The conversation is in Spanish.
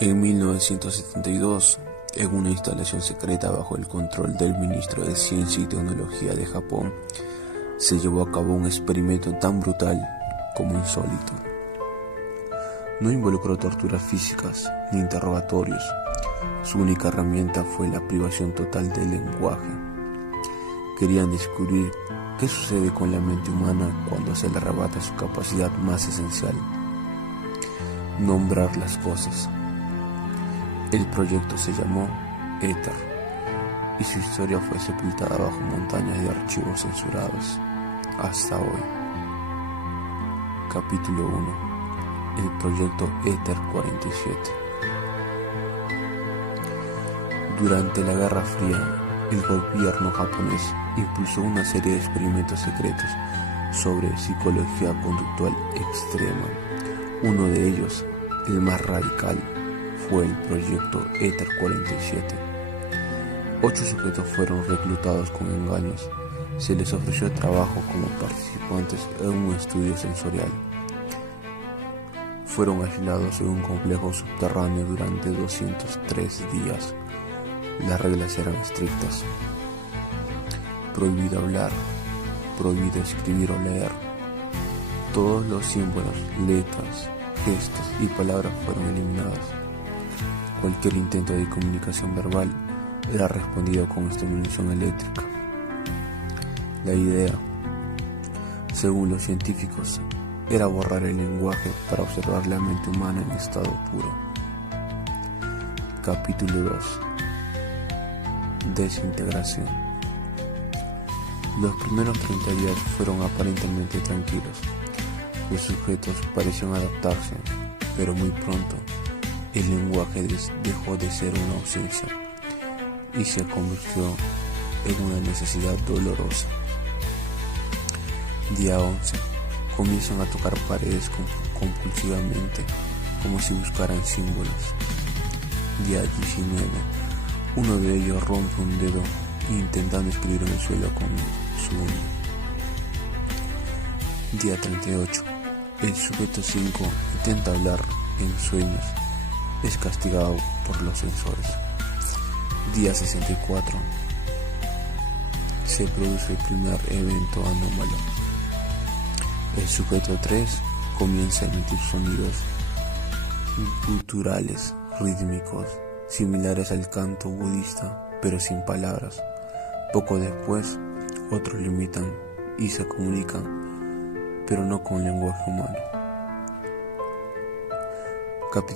En 1972, en una instalación secreta bajo el control del ministro de Ciencia y Tecnología de Japón, se llevó a cabo un experimento tan brutal como insólito. No involucró torturas físicas ni interrogatorios. Su única herramienta fue la privación total del lenguaje. Querían descubrir qué sucede con la mente humana cuando se le arrebata su capacidad más esencial: nombrar las cosas. El proyecto se llamó Éter y su historia fue sepultada bajo montañas de archivos censurados hasta hoy. Capítulo 1. El proyecto Éter 47. Durante la Guerra Fría, el gobierno japonés impulsó una serie de experimentos secretos sobre psicología conductual extrema. Uno de ellos, el más radical, fue el proyecto Éter 47. 8 sujetos fueron reclutados con engaños. Se les ofreció trabajo como participantes en un estudio sensorial. Fueron aislados en un complejo subterráneo durante 203 días. Las reglas eran estrictas: prohibido hablar, prohibido escribir o leer. Todos los símbolos, letras, gestos y palabras fueron eliminados. Cualquier intento de comunicación verbal era respondido con estimulación eléctrica. La idea, según los científicos, era borrar el lenguaje para observar la mente humana en estado puro. Capítulo 2. Desintegración. Los primeros 30 días fueron aparentemente tranquilos. Los sujetos parecían adaptarse, pero muy pronto el lenguaje dejó de ser una ausencia y se convirtió en una necesidad dolorosa. Día 11. Comienzan a tocar paredes compulsivamente, como si buscaran símbolos. Día 19. Uno de ellos rompe un dedo intentando escribir en el suelo con su uña. Día 38. El sujeto 5 intenta hablar en sueños. Es castigado por los sensores. Día 64. Se produce el primer evento anómalo. El sujeto 3 comienza a emitir sonidos guturales rítmicos similares al canto budista, pero sin palabras. Poco después, otros lo imitan y se comunican, pero no con lenguaje humano.